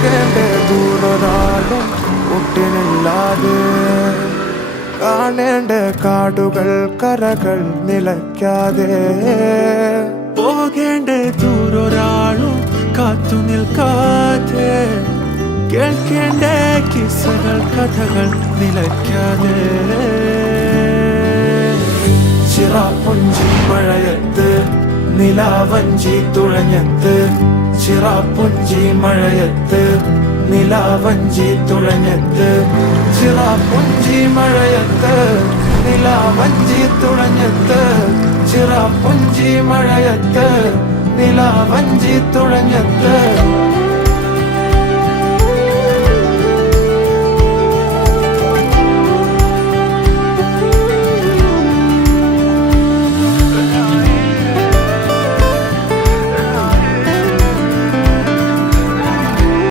പോകേണ്ട ദൂരൊരാളും ഒട്ടിനില്ലാതെ കാണേണ്ട കാടുകൾ കരകൾ നിലയ്ക്കാതെ പോകേണ്ട ദൂരൊരാളും കാത്തു നിൽക്കാതെ കേൾക്കേണ്ട കിസ്സകൾ കഥകൾ നിലയ്ക്കാതെ ചിറാപ്പുഞ്ചി മഴയത്ത് നിലാവഞ്ചി തുഴഞ്ഞത്ത് ചിറാപ്പുഞ്ചി മഴയത്ത് നിലാവഞ്ചി തുഴഞ്ഞത്ത് ചിറാപ്പുഞ്ചി മഴയത്ത് നിലാവഞ്ചി തുഴഞ്ഞത്ത് ചിറാപ്പുഞ്ചി മഴയത്ത് നിലാവഞ്ചി തുഴഞ്ഞത്ത്